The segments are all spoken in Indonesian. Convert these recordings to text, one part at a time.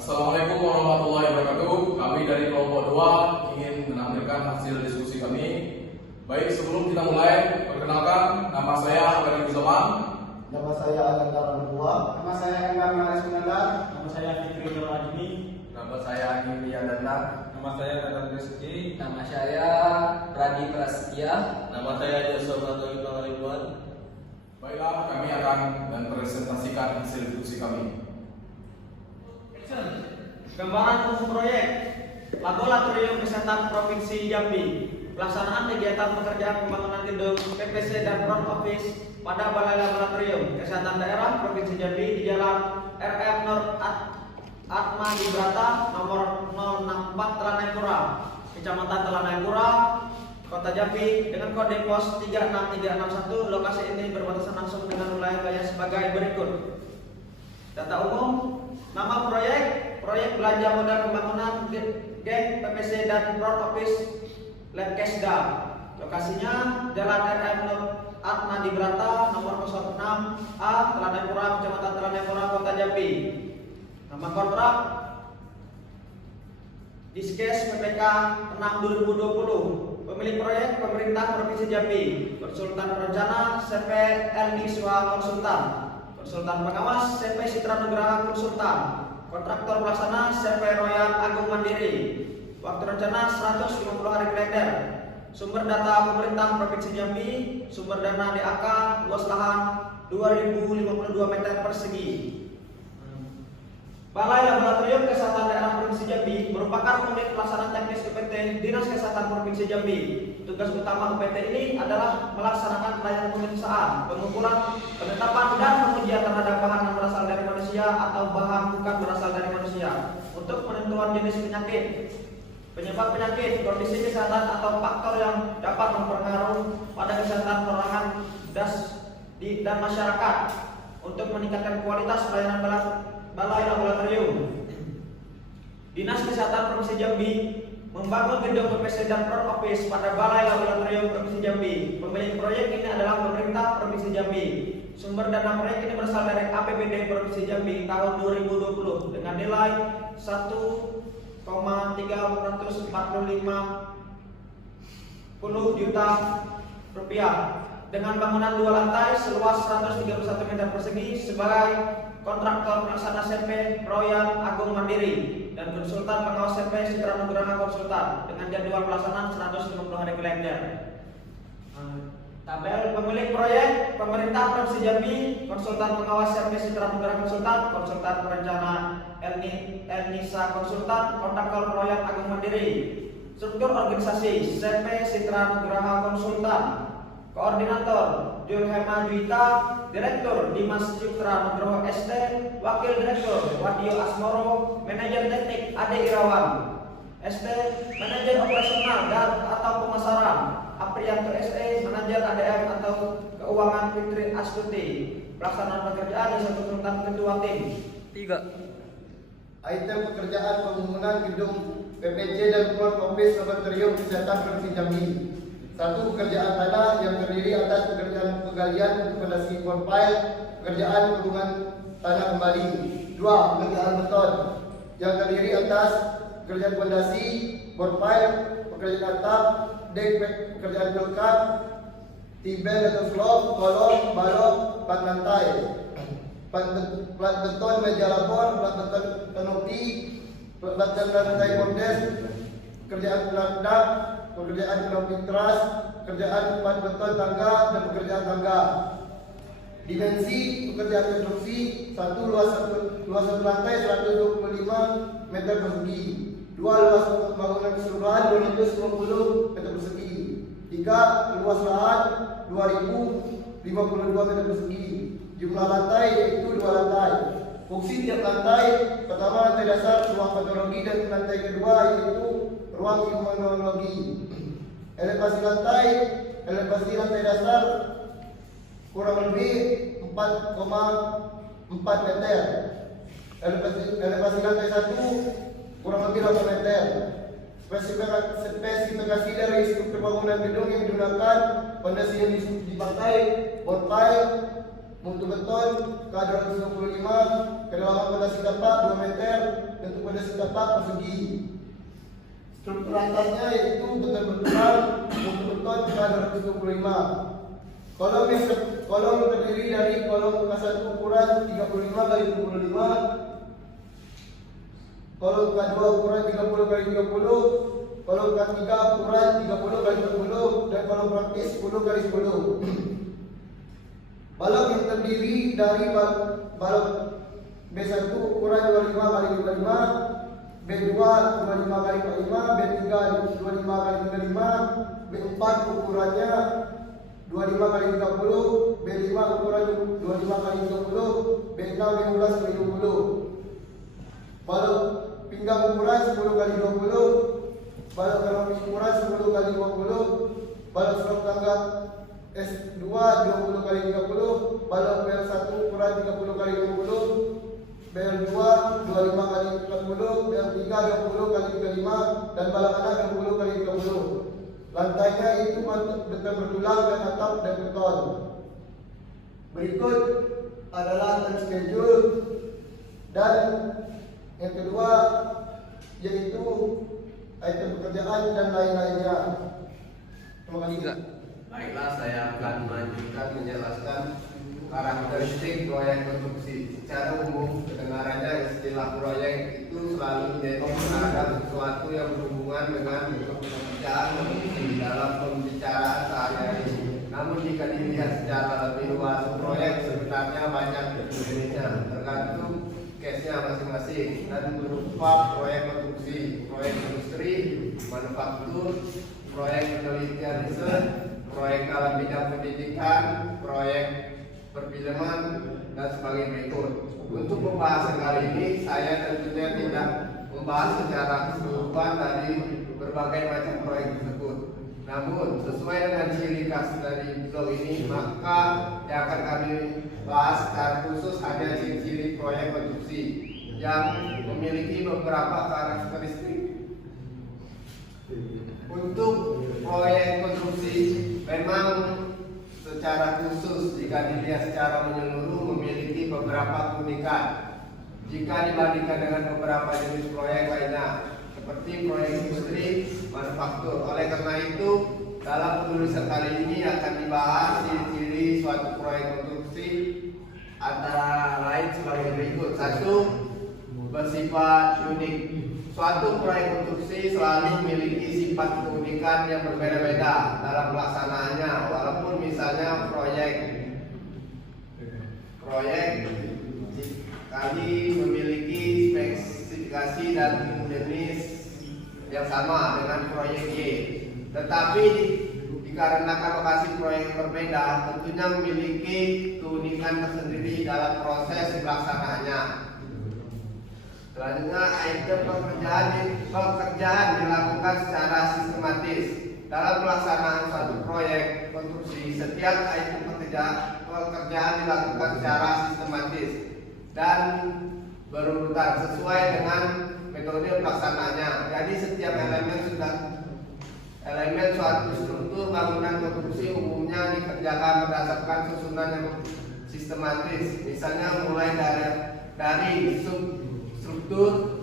Assalamualaikum warahmatullahi wabarakatuh. Kami dari kelompok 2 ingin menampilkan hasil diskusi kami. Baik, sebelum kita mulai, perkenalkan, nama saya Abdul Zaman. Nama saya Ananda Randua. Nama saya Endar Maris Munandar. Nama saya Fikri Nurhadini. Nama saya Andi Dandar. Nama saya Kadang Rizky. Nama saya Pradi Prasetya. Nama saya Yusuf Abdul Ridwan. Baiklah, kami akan dan presentasikan hasil diskusi kami. Gambaran umum proyek Laboratorium Kesehatan Provinsi Jambi. Pelaksanaan kegiatan pekerjaan pembangunan gedung PPC dan front office pada Balai Laboratorium Kesehatan Daerah Provinsi Jambi di Jalan RF Nur Atma Dibrata nomor 064 Telanayapura, Kecamatan Telanayapura, Kota Jambi dengan kode pos 36361. Lokasi ini berbatasan langsung dengan wilayah Gaya sebagai berikut. Data umum, nama proyek belanja modal pembangunan geng PPC dan front office Labkesda. Lokasinya Jalan RM Nur Atma Dibrata nomor 06A Telanayapura, Kecamatan Telanayapura, Kota Jambi. Nama kontrak Diskes PPK 6/2020. Pemilik proyek pemerintah Provinsi Jambi. Konsultan perencana CP Eldi Swa Konsultan. Konsultan pengawas CP Citra Nugraha Konsultan. Kontraktor pelaksana CP Royal Agung Mandiri. Waktu rencana 150 hari kalender. Sumber data pemerintah Provinsi Jambi. Sumber dana DAK luas lahan 2052 meter persegi. Balai Laboratorium Kesehatan Daerah Provinsi Jambi merupakan unit pelaksana teknis UPT Dinas Kesehatan Provinsi Jambi. Tugas utama UPT ini adalah melaksanakan pelayanan pemeriksaan, pengukuran, penetapan dan pengujian terhadap bahan yang berasal dari manusia atau bahan bukan berasal dari manusia untuk penentuan jenis penyakit, penyebab penyakit, kondisi kesehatan atau faktor yang dapat mempengaruhi pada kesehatan perorangan dan masyarakat untuk meningkatkan kualitas pelayanan Balai Laboratorium. Dinas Kesehatan Provinsi Jambi membangun gedung PPC dan front office pada Balai Laboratorium Provinsi Jambi. Pemilik proyek ini adalah pemerintah Provinsi Jambi. Sumber dana proyek ini berasal dari APBD Provinsi Jambi tahun 2020 dengan nilai 1,345 juta rupiah dengan bangunan 2 lantai seluas 131 meter persegi sebagai kontraktor pelaksana CP Royal Agung Mandiri dan konsultan pengawas CP Citra Nugraha Konsultan dengan jadwal pelaksanaan 150 hari kalender. Tabel pemilik proyek pemerintah Provinsi Jambi, konsultan pengawas CP Citra Nugraha Konsultan, konsultan perencana Elnisa Konsultan, kontraktor Royal Agung Mandiri. Struktur organisasi CP Citra Nugraha Konsultan. Koordinator Julhema Juwita, Direktur Dimas Citra Nugroho ST, Wakil Direktur Wadio Asmoro, Manajer Teknik Ade Irawan ST, Manajer Operasional dan atau Pemasaran Aprianto SE, Manajer ADM atau Keuangan Fitri Astuti. Pelaksanaan pekerjaan disebutkan Ketua Tim. 3. Item pekerjaan pembangunan gedung PPC dan front office Laboratorium Kesehatan Provinsi Jambi. 1. Pekerjaan tanah yang terdiri atas pekerjaan penggalian untuk fondasi profil, pekerjaan hubungan tanah kembali. 2. Pekerjaan beton yang terdiri atas pekerjaan fondasi, profil, pekerjaan atap, dek, pekerjaan pelkat, tibel atau slope, kolom, balok, plat lantai, plat beton meja labor, plat beton kanopi, plat lantai bordes, pekerjaan pelandak, pekerjaan kanopi teras, pekerjaan plat beton tangga dan pekerjaan tangga. Dimensi pekerjaan konstruksi: 1. Luas satu lantai 125 meter persegi. 2. Luas bangunan keseluruhan 250 meter persegi. 3. Luas lahan 2052 meter persegi. Jumlah lantai yaitu 2 lantai. Fungsi tiap lantai: pertama lantai dasar ruang patologi dan lantai kedua yaitu ruang imunologi. Elevasi lantai dasar kurang lebih 4,4 meter. Elevasi lantai 1 kurang lebih 8 meter. Spesifikasi dari struktur bangunan gedung yang digunakan: fondasi yang dipakai, profil, mutu beton K225, kedalaman fondasi tapak 2 meter, bentuk kepada si tata persegi. Struktur atasnya yaitu beton-betonan untuk beton pada 225. Kolom terdiri dari kolom K1 ukuran 35 kali 25, kolom K2 ukuran 30 kali 30, kolom K3 ukuran 30 kali 30, dan kolom praktis 10 kali 10. Balok yang terdiri dari balok B1 ukuran 25 kali 25, B2 25 kali 45, B3 25 kali 35, B4 ukurannya 25 kali 30, B5 ukuran 25 kali 30, B6 15 kali 20. Balok pinggang ukuran 10 kali 20, balok kanopi ukuran 10 kali 20, balok serok tangga S2 20 kali 30, balok BL1 ukuran 30 kali 20, BL2 25 kali 40, BL3 20 kali 35, dan balok anak 20 kali 30. Lantainya itu beton bertulang dan atap dan beton. Berikut adalah time schedule, dan yang kedua yaitu item pekerjaan dan lain-lainnya. Terima kasih. Baiklah, saya akan melanjutkan menjelaskan karakteristik proyek konstruksi. Secara umum, kedengarannya istilah proyek itu selalu identik terhadap sesuatu yang berhubungan dengan pekerjaan di dalam pembicaraan sehari-hari. Namun jika dilihat secara lebih luas, proyek sebenarnya banyak jenisnya, tergantung case-nya masing-masing, dan berupa proyek konstruksi, proyek industri, manufaktur, proyek penelitian riset, proyek dalam bidang pendidikan, proyek perfilman, dan sebagainya berikut. Untuk pembahasan kali ini, saya tentunya tidak membahas secara keseluruhan dari berbagai macam proyek tersebut. Namun, sesuai dengan ciri khas dari blog ini, maka yang akan kami bahas secara khusus hanya ciri-ciri proyek konstruksi yang memiliki beberapa karakteristik. Untuk proyek konstruksi memang secara khusus jika dilihat secara menyeluruh memiliki beberapa keunikan jika dibandingkan dengan beberapa jenis proyek lainnya seperti proyek industri, manufaktur. Oleh karena itu, dalam penulisan kali ini akan dibahas ciri-ciri suatu proyek konstruksi antara lain sebagai berikut. 1. Bersifat unik. Suatu proyek konstruksi selalu memiliki sifat keunikan yang berbeda-beda dalam pelaksanaannya, walaupun misalnya proyek kali memiliki spesifikasi dan jenis yang sama dengan proyek Y, tetapi dikarenakan lokasi proyek berbeda, tentunya memiliki keunikan tersendiri dalam proses pelaksanaannya. Selanjutnya, item pekerjaan dilakukan secara sistematis. Dalam pelaksanaan suatu proyek konstruksi, setiap item pekerjaan dilakukan secara sistematis dan berurutan sesuai dengan metode pelaksanaannya. Jadi setiap elemen suatu struktur bangunan konstruksi umumnya dikerjakan berdasarkan susunan yang sistematis. Misalnya mulai dari struktur,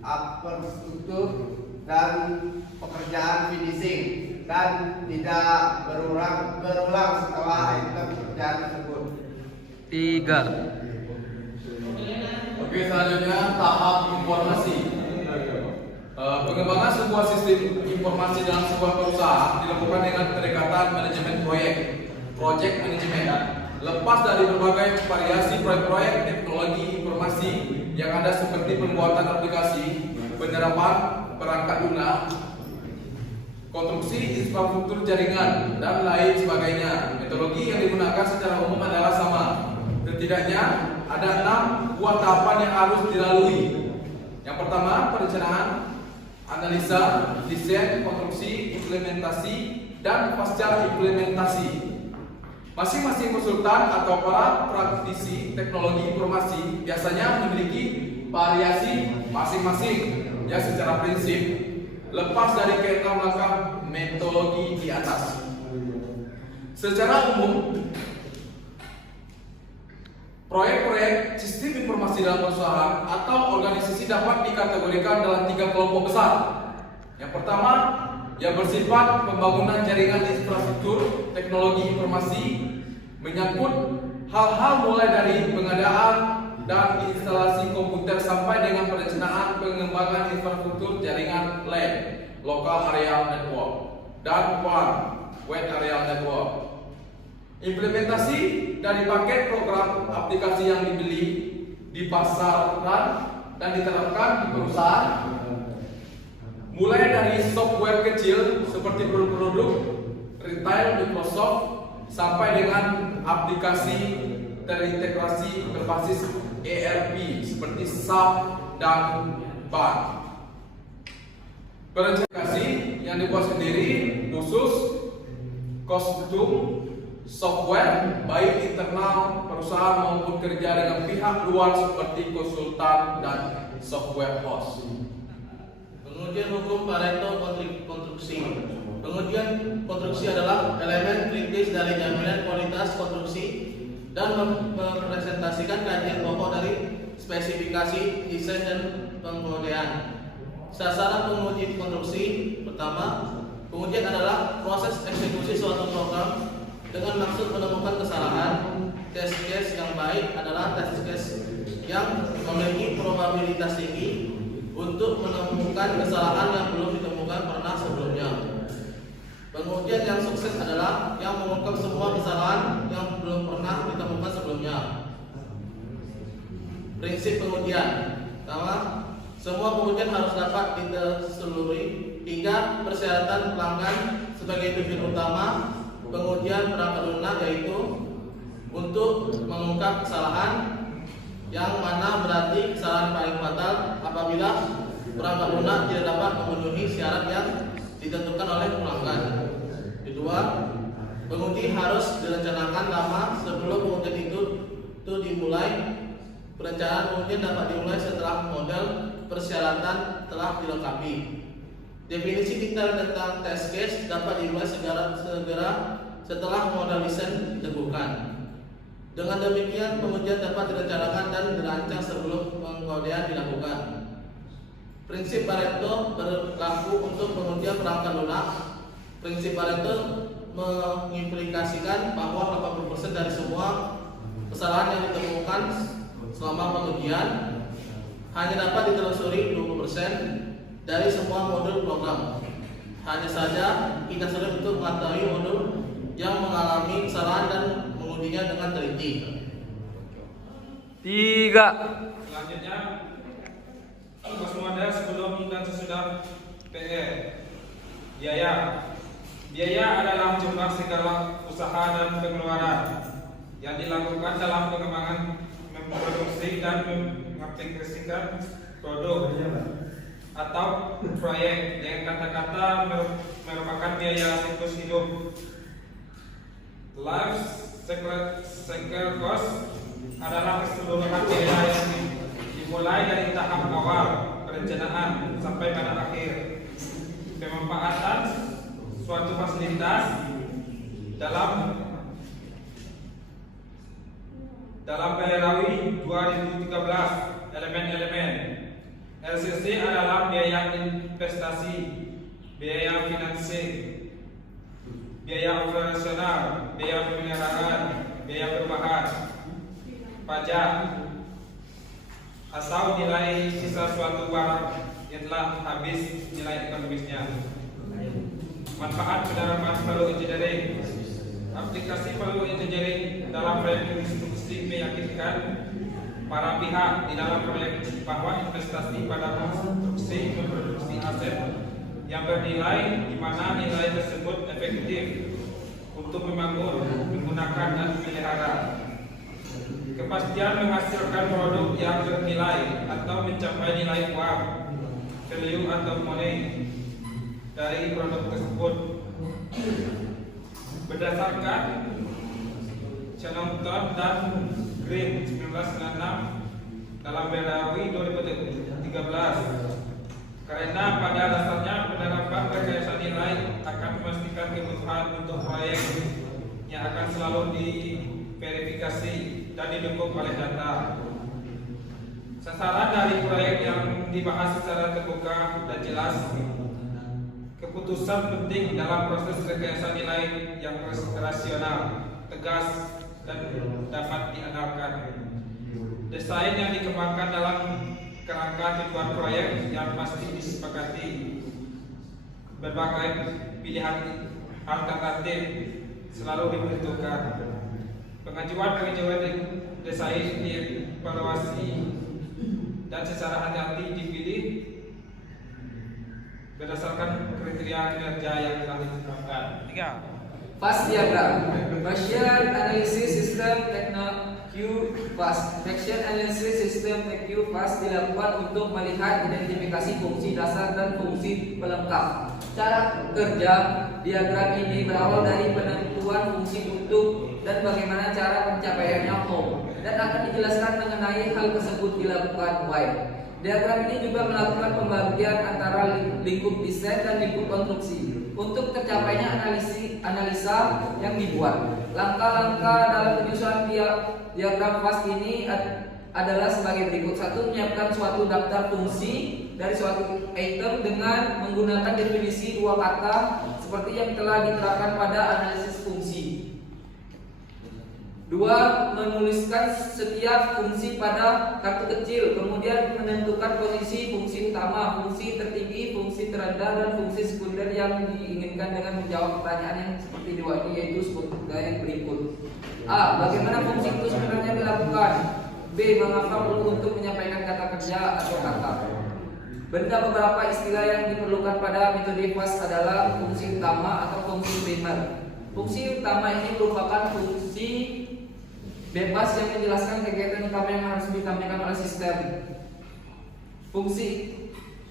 upper struktur, dan pekerjaan finishing, dan tidak berulang setelah item pekerjaan tersebut. 3. Oke, selanjutnya tahap informasi. Pengembangan sebuah sistem informasi dalam sebuah perusahaan dilakukan dengan pendekatan manajemen proyek, project management. Lepas dari berbagai variasi proyek-proyek teknologi informasi yang ada seperti pembuatan aplikasi, penerapan perangkat lunak, konstruksi infrastruktur jaringan, dan lain sebagainya. Metodologi yang digunakan secara umum adalah sama. Setidaknya ada 6 buah tahapan yang harus dilalui. Yang pertama, perencanaan, analisa, desain, konstruksi, implementasi, dan pasca implementasi. Masing-masing konsultan atau para praktisi teknologi informasi biasanya memiliki variasi masing-masing yang secara prinsip lepas dari ke-6 langkah metodologi di atas. Secara umum, Proyek-proyek sistem informasi dalam perusahaan atau organisasi dapat dikategorikan dalam 3 kelompok besar. Yang pertama, yang bersifat pembangunan jaringan infrastruktur teknologi informasi, menyangkut hal-hal mulai dari pengadaan dan instalasi komputer sampai dengan perencanaan pengembangan infrastruktur jaringan LAN, Local Area Network, dan WAN, Wide Area Network. Implementasi dari paket program aplikasi yang dibeli, dipasarkan dan diterapkan di perusahaan, mulai dari software kecil seperti produk-produk retail Microsoft sampai dengan aplikasi terintegrasi berbasis ERP seperti SAP dan BAN. Perencanaan yang dibuat sendiri khusus kostum software baik internal perusahaan maupun kerja dengan pihak luar seperti konsultan dan software host. Pengujian hukum Pareto konstruksi. Pengujian konstruksi adalah elemen kritis dari jaminan kualitas konstruksi dan mempresentasikan kajian pokok dari spesifikasi, desain dan pengodean. Sasaran penguji konstruksi pertama, pengujian adalah proses eksekusi suatu program dengan maksud menemukan kesalahan. Test case yang baik adalah test case yang memiliki probabilitas tinggi untuk menemukan kesalahan yang belum ditemukan pernah sebelumnya. Pengujian yang sukses adalah yang mengungkap semua kesalahan yang belum pernah ditemukan sebelumnya. Prinsip pengujian. Pertama, semua pengujian harus dapat ditelusuri hingga persyaratan pelanggan sebagai tujuan utama pengujian perangkat lunak, yaitu untuk mengungkap kesalahan yang mana berarti kesalahan paling fatal apabila perangkat lunak tidak dapat memenuhi syarat yang ditentukan oleh pelanggan. Kedua, penguji harus direncanakan lama sebelum pengujian itu dimulai. Perencanaan pengujian dapat dimulai setelah model persyaratan telah dilengkapi. Definisi detail tentang test case dapat dimulai segera setelah model desain ditemukan. Dengan demikian, pengujian dapat direncanakan dan dirancang sebelum pengodean dilakukan. Prinsip Pareto berlaku untuk pengujian perangkat lunak. Prinsip Pareto mengimplikasikan bahwa 80% dari semua kesalahan yang ditemukan selama pengujian hanya dapat ditelusuri 20% dari semua modul program. Hanya saja kita sulit untuk mengetahui modul yang mengalami kesalahan dan mengujinya dengan teliti. 3. Selanjutnya, tugas model sebelum dan sesudah PE. Biaya adalah jumlah segala usaha dan pengeluaran yang dilakukan dalam pengembangan, memproduksi dan mengaplikasikan produk atau proyek. Dengan kata-kata merupakan biaya siklus hidup. Life cycle cost adalah keseluruhan biaya yang dimulai dari tahap awal perencanaan sampai pada akhir pemanfaatan suatu fasilitas dalam Bayarawi 2013. Elemen-elemen LCC adalah biaya investasi, biaya finansing, biaya operasional, biaya pemeliharaan, biaya perubahan, pajak, atau nilai sisa suatu barang yang telah habis nilai ekonomisnya. Manfaat penerapan value engineering. Aplikasi value engineering dalam proyek konstruksi meyakinkan para pihak di dalam proyek bahwa investasi pada konstruksi memproduksi aset yang bernilai di mana nilai tersebut efektif untuk membangun, menggunakan dan memelihara. Kepastian menghasilkan produk yang bernilai atau mencapai nilai uang, value atau money dari produk tersebut. Berdasarkan Challenton dan Green 1996 dalam Bayarawi 2013, karena pada dasarnya penerapan rekayasa nilai akan memastikan kebutuhan untuk proyek yang akan selalu diverifikasi dan didukung oleh data. Sasaran dari proyek yang dibahas secara terbuka dan jelas. Keputusan penting dalam proses rekayasa nilai yang rasional, tegas, dan dapat diandalkan. Desain yang dikembangkan dalam kerangka tujuan proyek yang pasti disepakati. Berbagai pilihan alternatif selalu diperhitungkan. Pengajuan desain dievaluasi dan secara hati-hati dipilih berdasarkan kriteria kinerja yang telah ditetapkan. 3. FAST diagram. Facial Analysis System FAST. Facial Analysis System FAST dilakukan untuk melihat identifikasi fungsi dasar dan fungsi pelengkap. Cara kerja diagram ini berawal dari penentuan fungsi untuk dan bagaimana cara pencapaiannya dan akan dijelaskan mengenai hal tersebut dilakukan why. Diagram ini juga melakukan pembagian antara lingkup desain dan lingkup konstruksi untuk tercapainya analisa yang dibuat. Langkah-langkah dalam penyusunan diagram FAST ini adalah sebagai berikut. 1. Menyiapkan suatu daftar fungsi dari suatu item dengan menggunakan definisi 2 kata seperti yang telah diterapkan pada analisis fungsi. 2. Menuliskan setiap fungsi pada kartu kecil, kemudian menentukan posisi fungsi utama, fungsi tertinggi, fungsi terendah, dan fungsi sekunder yang diinginkan dengan menjawab pertanyaan yang seperti diwakili, yaitu seperti yang berikut. A. Bagaimana fungsi itu sebenarnya dilakukan? B. Mengapa perlu untuk menyampaikan kata kerja atau kata? Benda beberapa istilah yang diperlukan pada metode FAST adalah fungsi utama atau fungsi primer. Fungsi utama ini merupakan fungsi bebas yang menjelaskan kegiatan utama yang harus ditampilkan oleh sistem. Fungsi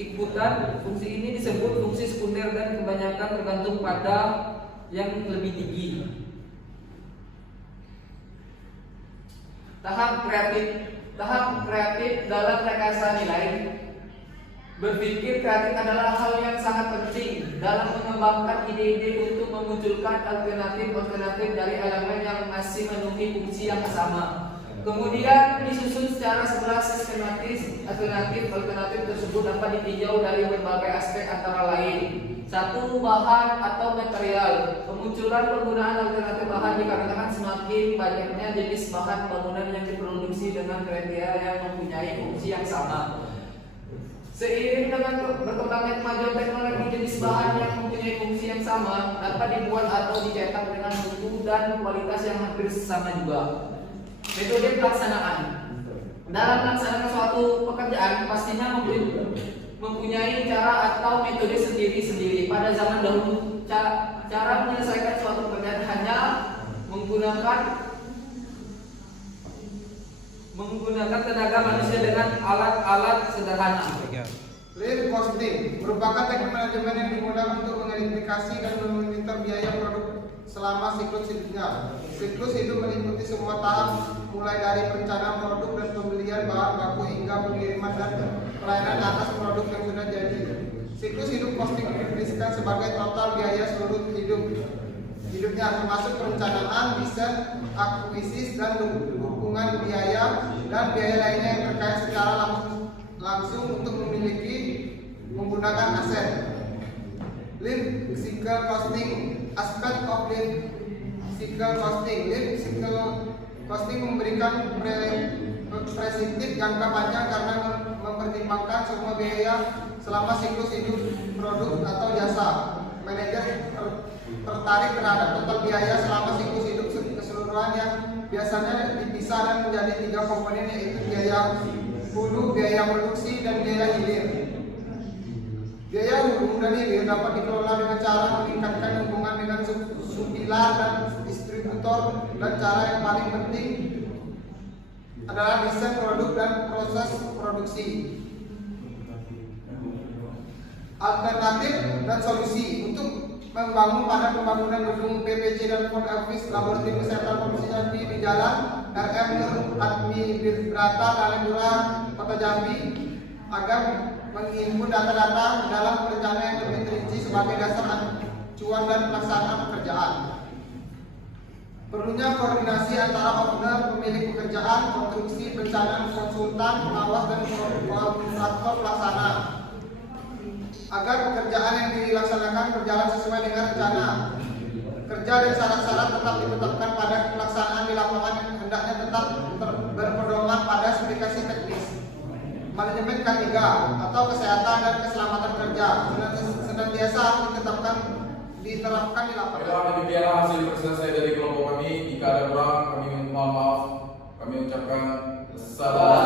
ikutan, fungsi ini disebut fungsi sekunder dan kebanyakan tergantung pada yang lebih tinggi. Tahap kreatif dalam rekayasa nilai. Berpikir kreatif adalah hal yang sangat penting dalam mengembangkan ide-ide untuk memunculkan alternatif dari elemen yang masih memenuhi fungsi yang sama. Kemudian disusun secara sebelah sistematis. Alternatif tersebut dapat ditinjau dari berbagai aspek antara lain. 1. Bahan atau material. Kemunculan penggunaan alternatif bahan dikarenakan semakin banyaknya jenis bahan bangunan yang diproduksi dengan kriteria yang mempunyai fungsi yang sama. Seiring dengan berkembangnya kemajuan teknologi, jenis bahan yang mempunyai fungsi yang sama dapat dibuat atau dicetak dengan mutu dan kualitas yang hampir sama juga. Metode pelaksanaan. Dalam melaksanakan suatu pekerjaan pastinya mempunyai cara atau metode sendiri-sendiri. Pada zaman dahulu, cara menyelesaikan suatu pekerjaan hanya menggunakan tenaga manusia dengan alat-alat sederhana. Lean costing merupakan teknik manajemen yang digunakan untuk mengidentifikasi dan memonitor biaya produk selama siklus hidupnya. Siklus hidup meliputi semua tahap, mulai dari perencanaan produk dan pembelian bahan baku hingga pengiriman dan pelayanan atas produk yang sudah jadi. Siklus hidup costing didefinisikan sebagai total biaya seluruh hidupnya, termasuk perencanaan, desain, akuisisi, dan hubungan biaya dan biaya lainnya yang terkait secara langsung untuk menggunakan aset. Lean cycle costing. Aspek of lean cycle costing. Lean cycle costing memberikan preskriptif jangka panjang karena mempertimbangkan semua biaya selama siklus hidup produk atau jasa. Manajer tertarik terhadap total biaya selama siklus hidup keseluruhan yang biasanya dipisah dan menjadi 3 komponen, yaitu biaya hulu, biaya produksi, dan biaya hilir. Biaya hulu dan hilir dapat dikelola dengan cara meningkatkan hubungan dengan supplier dan distributor, dan cara yang paling penting adalah desain produk dan proses produksi. Alternatif dan solusi untuk membangun pada pembangunan gedung PPC dan front office laboratorium kesehatan Provinsi Jambi di Jalan RM Nur Admi Brata, Kalentura, Kota Jambi, agar menginput data-data dalam perencanaan yang lebih rinci sebagai dasar acuan dan pelaksanaan pekerjaan. Perlunya koordinasi antara owner, pemilik pekerjaan, konstruksi, bencana, konsultan, pengawas, dan kontraktor pelaksana agar pekerjaan yang dilaksanakan berjalan sesuai dengan rencana kerja dan syarat-syarat tetap ditetapkan pada pelaksanaan di lapangan yang hendaknya tetap berpedoman pada spesifikasi teknis. Manajemen K3 atau kesehatan dan keselamatan kerja senantiasa diterapkan di lapangan. Baiklah, demikianlah hasil presentasi dari kelompok kami. Jika ada kurang, kami mohon maaf. Kami ucapkan salam.